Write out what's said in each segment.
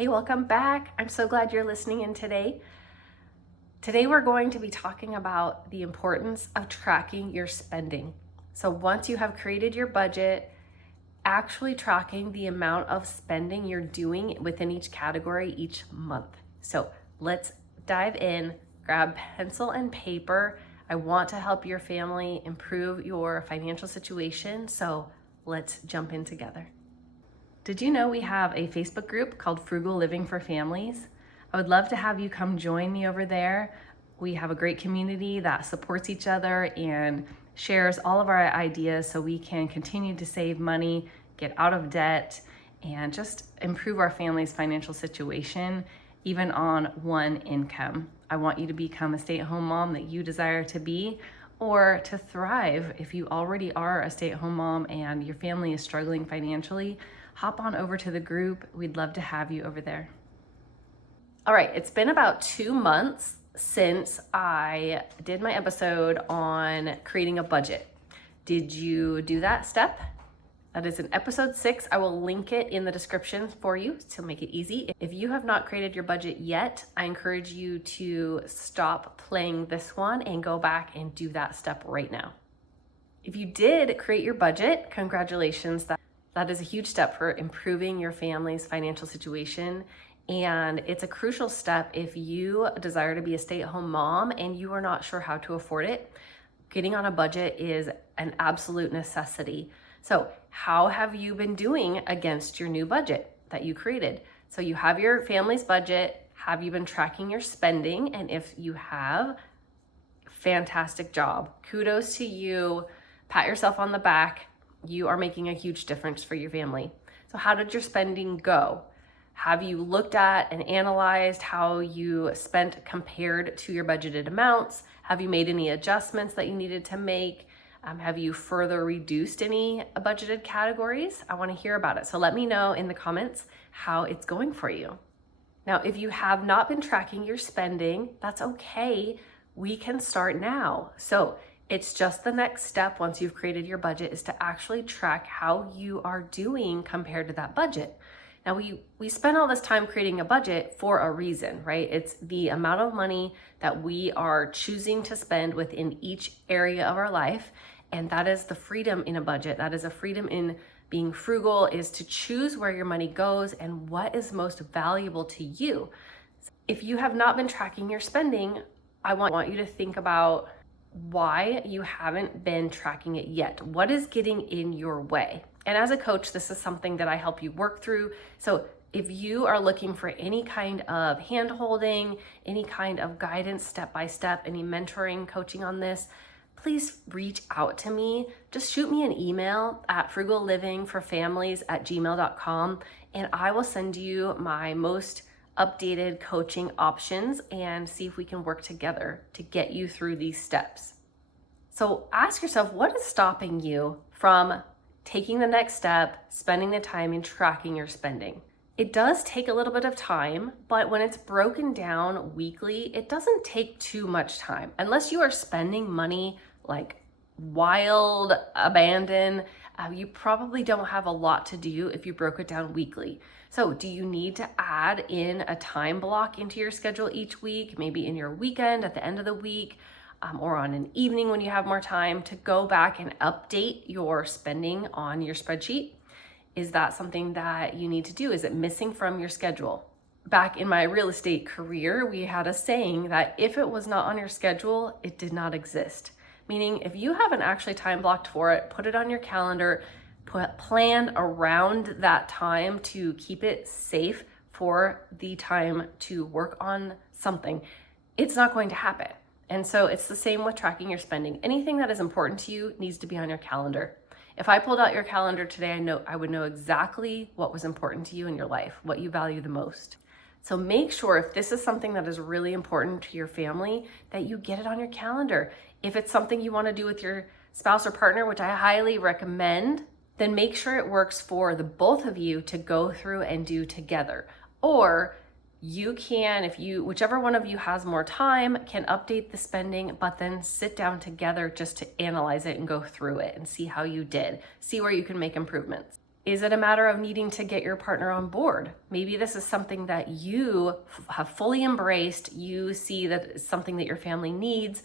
Hey, welcome back. I'm so glad you're listening in today. Today we're going to be talking about the importance of tracking your spending. So once you have created your budget, actually tracking the amount of spending you're doing within each category each month. So let's dive in, grab pencil and paper. I want to help your family improve your financial situation, so let's jump in together. Did you know we have a Facebook group called Frugal Living for Families? I would love to have you come join me over there. We have a great community that supports each other and shares all of our ideas so we can continue to save money, get out of debt, and just improve our family's financial situation, even on one income. I want you to become a stay-at-home mom that you desire to be, or to thrive if you already are a stay-at-home mom and your family is struggling financially. Hop on over to the group. We'd love to have you over there. All right, it's been about 2 months since I did my episode on creating a budget. Did you do that step? That is in episode 6. I will link it in the description for you to make it easy. If you have not created your budget yet, I encourage you to stop playing this one and go back and do that step right now. If you did create your budget, congratulations. That is a huge step for improving your family's financial situation. And it's a crucial step if you desire to be a stay-at-home mom and you are not sure how to afford it. Getting on a budget is an absolute necessity. So how have you been doing against your new budget that you created? So you have your family's budget. Have you been tracking your spending? And if you have, fantastic job. Kudos to you. Pat yourself on the back. You are making a huge difference for your family. So how did your spending go? Have you looked at and analyzed how you spent compared to your budgeted amounts? Have you made any adjustments that you needed to make? Have you further reduced any budgeted categories? I want to hear about it. So let me know in the comments how it's going for you. Now, if you have not been tracking your spending, that's okay. We can start now. So it's just the next step once you've created your budget is to actually track how you are doing compared to that budget. Now we spend all this time creating a budget for a reason, right? It's the amount of money that we are choosing to spend within each area of our life. And that is the freedom in a budget. That is a freedom in being frugal, is to choose where your money goes and what is most valuable to you. If you have not been tracking your spending, I want you to think about why you haven't been tracking it yet. What is getting in your way? And as a coach, this is something that I help you work through. So if you are looking for any kind of hand-holding, any kind of guidance step-by-step, any mentoring, coaching on this, please reach out to me. Just shoot me an email at frugallivingforfamilies@gmail.com and I will send you my most updated coaching options and see if we can work together to get you through these steps. So ask yourself, what is stopping you from taking the next step, spending the time in tracking your spending? It does take a little bit of time, but when it's broken down weekly, it doesn't take too much time. Unless you are spending money like wild abandon, you probably don't have a lot to do if you broke it down weekly. So do you need to add in a time block into your schedule each week, maybe in your weekend at the end of the week, or on an evening when you have more time to go back and update your spending on your spreadsheet? Is that something that you need to do? Is it missing from your schedule? Back in my real estate career, we had a saying that if it was not on your schedule, it did not exist. Meaning if you haven't actually time blocked for it, put it on your calendar, plan around that time to keep it safe for the time to work on something, it's not going to happen. And so it's the same with tracking your spending. Anything that is important to you needs to be on your calendar. If I pulled out your calendar today, I would know exactly what was important to you in your life, what you value the most. So make sure if this is something that is really important to your family, that you get it on your calendar. If it's something you want to do with your spouse or partner, which I highly recommend, then make sure it works for the both of you to go through and do together. Or you can, whichever one of you has more time, can update the spending, but then sit down together just to analyze it and go through it and see how you did, see where you can make improvements. Is it a matter of needing to get your partner on board? Maybe this is something that you have fully embraced. You see that it's something that your family needs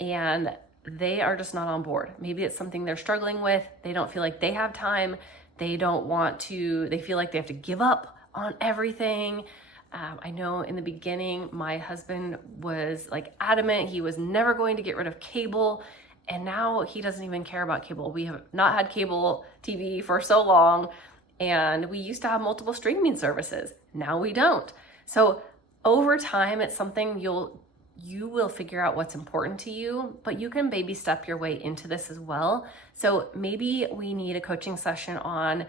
and they are just not on board. Maybe it's something they're struggling with. They don't feel like they have time. They feel like they have to give up on everything. I know in the beginning, my husband was like adamant. He was never going to get rid of cable. And now he doesn't even care about cable. We have not had cable TV for so long. And we used to have multiple streaming services. Now we don't. So over time, it's something you will figure out what's important to you, but you can baby step your way into this as well. So maybe we need a coaching session on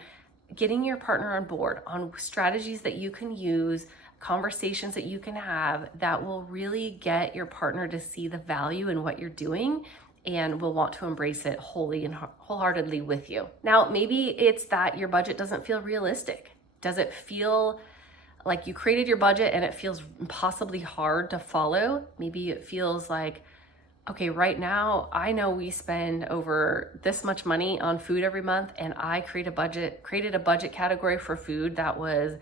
getting your partner on board, on strategies that you can use, conversations that you can have that will really get your partner to see the value in what you're doing and will want to embrace it wholly and wholeheartedly with you. Now, maybe it's that your budget doesn't feel realistic. Does it feel like you created your budget and it feels impossibly hard to follow? Maybe it feels like, okay, right now I know we spend over this much money on food every month, and I created a budget category for food that was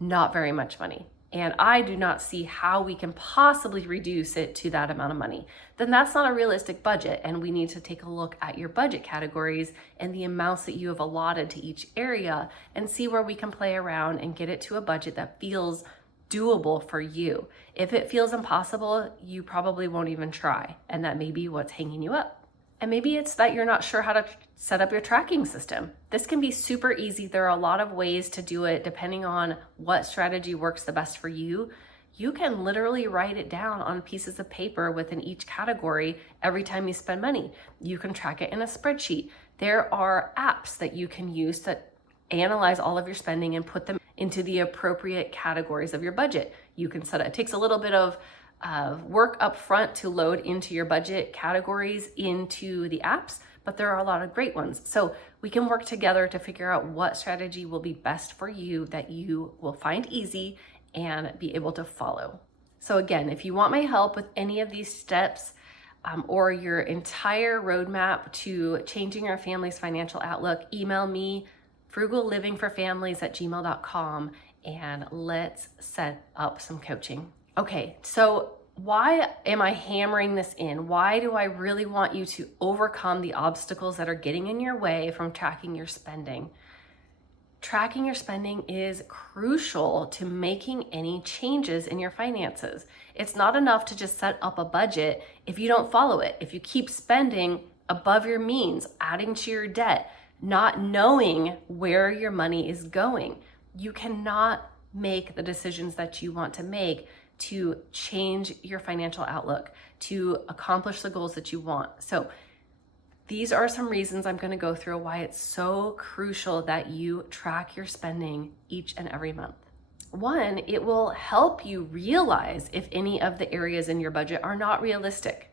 not very much money, and I do not see how we can possibly reduce it to that amount of money. Then that's not a realistic budget, and we need to take a look at your budget categories and the amounts that you have allotted to each area and see where we can play around and get it to a budget that feels doable for you. If it feels impossible, you probably won't even try, and that may be what's hanging you up. And maybe it's that you're not sure how to set up your tracking system. This can be super easy. There are a lot of ways to do it depending on what strategy works the best for you. You can literally write it down on pieces of paper within each category every time you spend money. You can track it in a spreadsheet. There are apps that you can use that analyze all of your spending and put them into the appropriate categories of your budget. You can set it takes a little bit of work up front to load into your budget categories into the apps, but there are a lot of great ones. So we can work together to figure out what strategy will be best for you that you will find easy and be able to follow. So again, if you want my help with any of these steps or your entire roadmap to changing your family's financial outlook, email me frugallivingforfamilies@gmail.com and let's set up some coaching. Okay, so why am I hammering this in? Why do I really want you to overcome the obstacles that are getting in your way from tracking your spending? Tracking your spending is crucial to making any changes in your finances. It's not enough to just set up a budget if you don't follow it. If you keep spending above your means, adding to your debt, not knowing where your money is going, you cannot make the decisions that you want to make to change your financial outlook, to accomplish the goals that you want. So these are some reasons I'm going to go through why it's so crucial that you track your spending each and every month. One, it will help you realize if any of the areas in your budget are not realistic.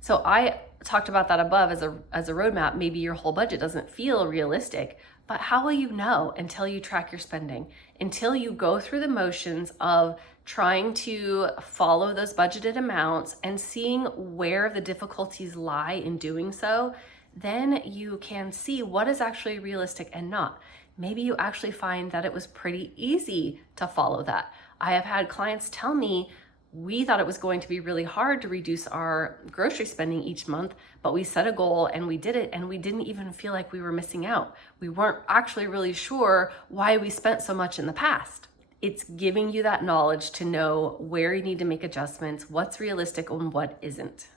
So I talked about that above as a roadmap. Maybe your whole budget doesn't feel realistic, but how will you know until you track your spending? Until you go through the motions of trying to follow those budgeted amounts and seeing where the difficulties lie in doing so, then you can see what is actually realistic and not. Maybe you actually find that it was pretty easy to follow that. I have had clients tell me, we thought it was going to be really hard to reduce our grocery spending each month, but we set a goal and we did it, and we didn't even feel like we were missing out. We weren't actually really sure why we spent so much in the past. It's giving you that knowledge to know where you need to make adjustments, what's realistic and what isn't,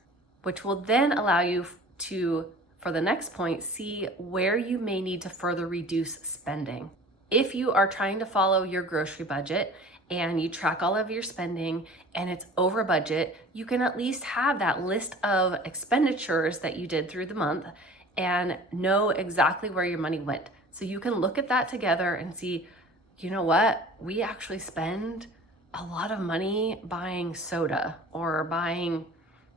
which will then allow you to, for the next point, see where you may need to further reduce spending. If you are trying to follow your grocery budget and you track all of your spending and it's over budget, you can at least have that list of expenditures that you did through the month and know exactly where your money went. So you can look at that together and see, you know what, we actually spend a lot of money buying soda or buying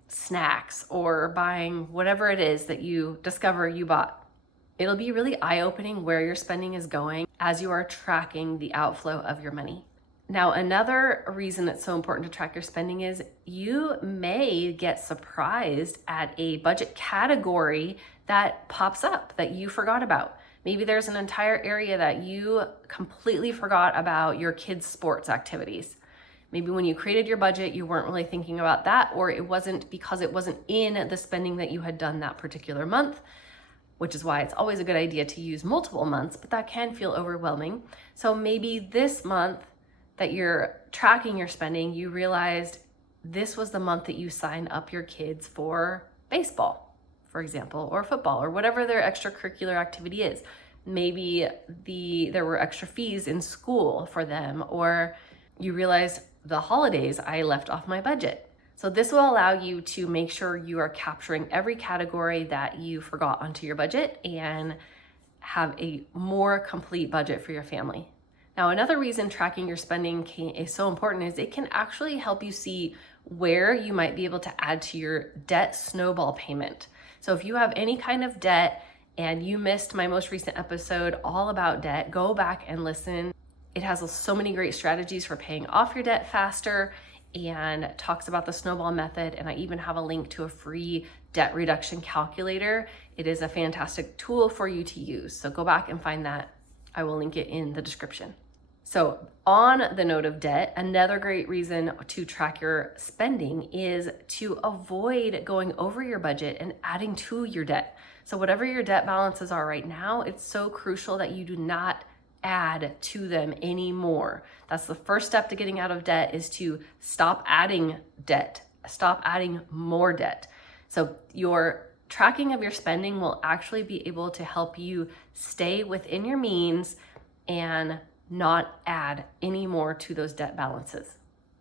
snacks or buying whatever it is that you discover you bought. It'll be really eye-opening where your spending is going as you are tracking the outflow of your money. Now, another reason it's so important to track your spending is you may get surprised at a budget category that pops up that you forgot about. Maybe there's an entire area that you completely forgot about your kids' sports activities. Maybe when you created your budget, you weren't really thinking about that, or it wasn't because it wasn't in the spending that you had done that particular month, which is why it's always a good idea to use multiple months, but that can feel overwhelming. So maybe this month that you're tracking your spending, you realized this was the month that you signed up your kids for baseball, for example, or football, or whatever their extracurricular activity is. Maybe there were extra fees in school for them, or you realized the holidays I left off my budget. So this will allow you to make sure you are capturing every category that you forgot onto your budget and have a more complete budget for your family. Now, another reason tracking your spending is so important is it can actually help you see where you might be able to add to your debt snowball payment. So if you have any kind of debt and you missed my most recent episode all about debt, go back and listen. It has so many great strategies for paying off your debt faster and talks about the snowball method. And I even have a link to a free debt reduction calculator. It is a fantastic tool for you to use. So go back and find that. I will link it in the description. So on the note of debt, another great reason to track your spending is to avoid going over your budget and adding to your debt. So whatever your debt balances are right now, it's so crucial that you do not add to them anymore. That's the first step to getting out of debt, is to stop adding debt, stop adding more debt. So your tracking of your spending will actually be able to help you stay within your means and not add any more to those debt balances.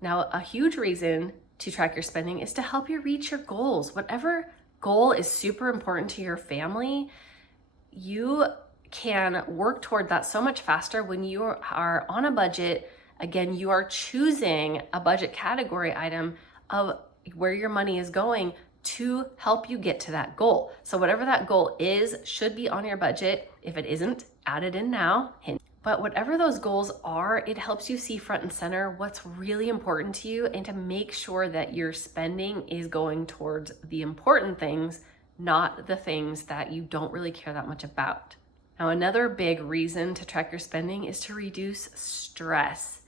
Now, a huge reason to track your spending is to help you reach your goals. Whatever goal is super important to your family, you can work toward that so much faster when you are on a budget. Again, you are choosing a budget category item of where your money is going to help you get to that goal. So whatever that goal is should be on your budget. If it isn't, add it in now. But whatever those goals are, it helps you see front and center what's really important to you and to make sure that your spending is going towards the important things, not the things that you don't really care that much about. Now, another big reason to track your spending is to reduce stress.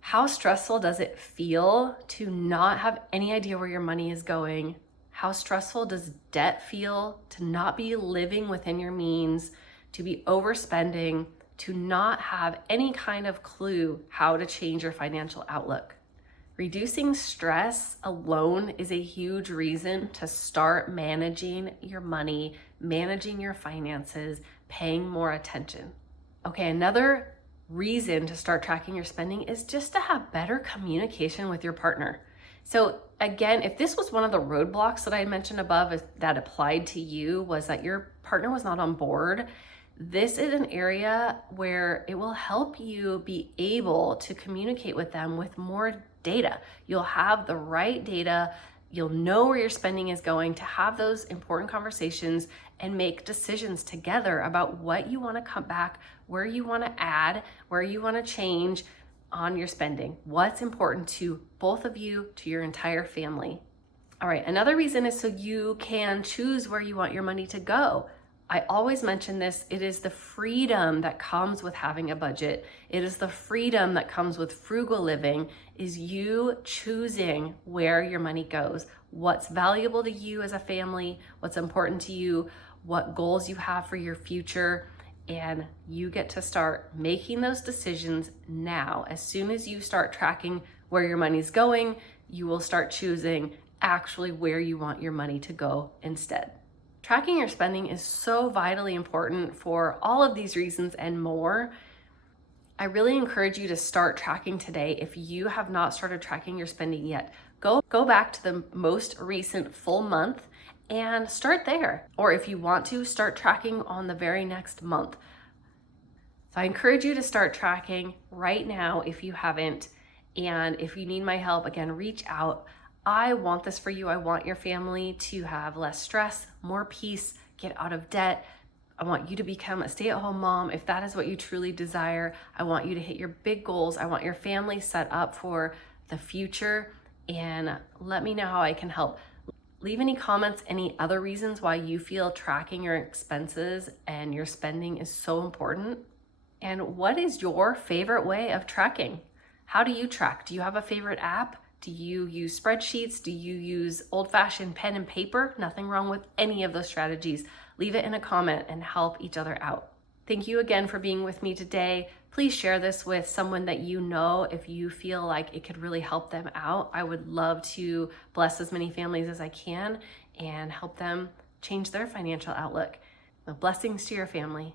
How stressful does it feel to not have any idea where your money is going? How stressful does debt feel to not be living within your means, to be overspending, to not have any kind of clue how to change your financial outlook? Reducing stress alone is a huge reason to start managing your money, managing your finances, paying more attention. Okay, another reason to start tracking your spending is just to have better communication with your partner. So again, if this was one of the roadblocks that I mentioned above that applied to you, was that your partner was not on board, this is an area where it will help you be able to communicate with them with more data. You'll have the right data. You'll know where your spending is going to have those important conversations and make decisions together about what you want to cut back, where you want to add, where you want to change on your spending. What's important to both of you, to your entire family. All right, another reason is so you can choose where you want your money to go. I always mention this, it is the freedom that comes with having a budget. It is the freedom that comes with frugal living, is you choosing where your money goes, what's valuable to you as a family, what's important to you, what goals you have for your future, and you get to start making those decisions now. As soon as you start tracking where your money's going, you will start choosing actually where you want your money to go instead. Tracking your spending is so vitally important for all of these reasons and more. I really encourage you to start tracking today. If you have not started tracking your spending yet, go back to the most recent full month and start there. Or if you want to, start tracking on the very next month. So I encourage you to start tracking right now if you haven't. And if you need my help, again, reach out. I want this for you. I want your family to have less stress, more peace, get out of debt. I want you to become a stay-at-home mom if that is what you truly desire. I want you to hit your big goals. I want your family set up for the future, and let me know how I can help. Leave any comments, any other reasons why you feel tracking your expenses and your spending is so important. And what is your favorite way of tracking? How do you track? Do you have a favorite app? Do you use spreadsheets? Do you use old-fashioned pen and paper? Nothing wrong with any of those strategies. Leave it in a comment and help each other out. Thank you again for being with me today. Please share this with someone that you know if you feel like it could really help them out. I would love to bless as many families as I can and help them change their financial outlook. Blessings to your family.